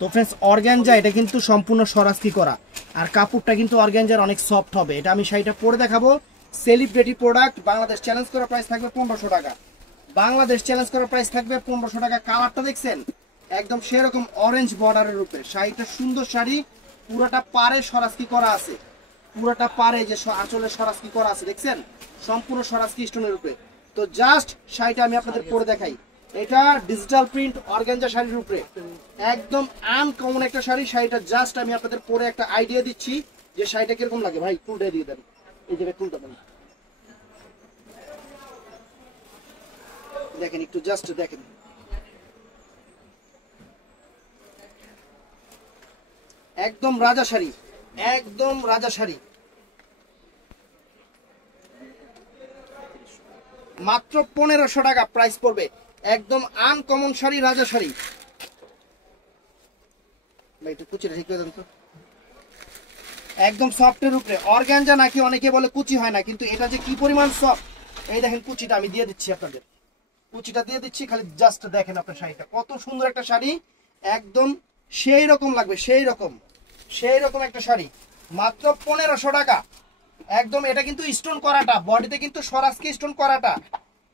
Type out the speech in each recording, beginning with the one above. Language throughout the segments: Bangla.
তো फ्रेंड्स অর্গানজা এটা কিন্তু সম্পূর্ণ সরাসরি করা আর কাপড়টা কিন্তু অর্গানজার অনেক সফট হবে। এটা আমি শাড়িটা পরে দেখাবো। সেলিব্রিটি প্রোডাক্ট, বাংলাদেশ চ্যালেঞ্জ করা প্রাইস থাকবে 1500 টাকা। বাংলাদেশ চ্যালেঞ্জ করা প্রাইস থাকবে 1500 টাকা। কালারটা দেখছেন একদম সেরকম অরেঞ্জ বর্ডারের উপরে শাড়িটা, সুন্দর শাড়ি, পুরোটা পারে সরাসরি করা আছে, পুরোটা পারে যে আঁচলে সরাসরি করা আছে দেখছেন, সম্পূর্ণ সরাসরি স্টোনের উপরে। তো জাস্ট শাড়িটা আমি আপনাদের পরে দেখাই। এটা ডিজিটাল প্রিন্ট অর্গানজা শাড়ির উপরে একদম আনকমন একটা শাড়ি। শাড়িটা জাস্ট আমি আপনাদের পরে একটা আইডিয়া দিচ্ছি যে শাড়িটা কিরকম লাগে। ভাই ফুলটা দিয়ে দেন, এই জায়গায় ফুলটা দেন, দেখেন একটু জাস্ট দেখেন, একদম রাজা শাড়ি, একদম রাজা শাড়ি, মাত্র 1500 টাকা প্রাইস পড়বে। একদম আনকমন শাড়ি, রাজা শাড়ি। একদম সফটের উপরে অর্গানজা, নাকি অনেকে বলে কুচি হয় না, কিন্তু এটা যে কি পরিমাণ সফট, এই দেখেন কুচিটা আমি দিয়ে দিচ্ছি আপনাদের, কুচিটা দিয়ে দিচ্ছি, খালি জাস্ট দেখেন আপনার শাড়িটা কত সুন্দর একটা শাড়ি, একদম সেই রকম লাগবে, সেই রকম একটা শাড়ি, মাত্র 1500 টাকা। একদম এটা কিন্তু স্টোন করাটা, বডিতে কিন্তু সরাসরি স্টোন করাটা,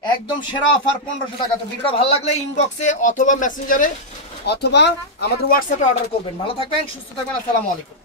একদম সেরা অফার 1500 টাকা। তো ভিডিওটা ভালো লাগলে ইনবক্সে অথবা মেসেঞ্জারে অথবা আমাদের হোয়াটসঅ্যাপে অর্ডার করবেন। ভালো থাকবেন, সুস্থ থাকবেন, আসসালামু আলাইকুম।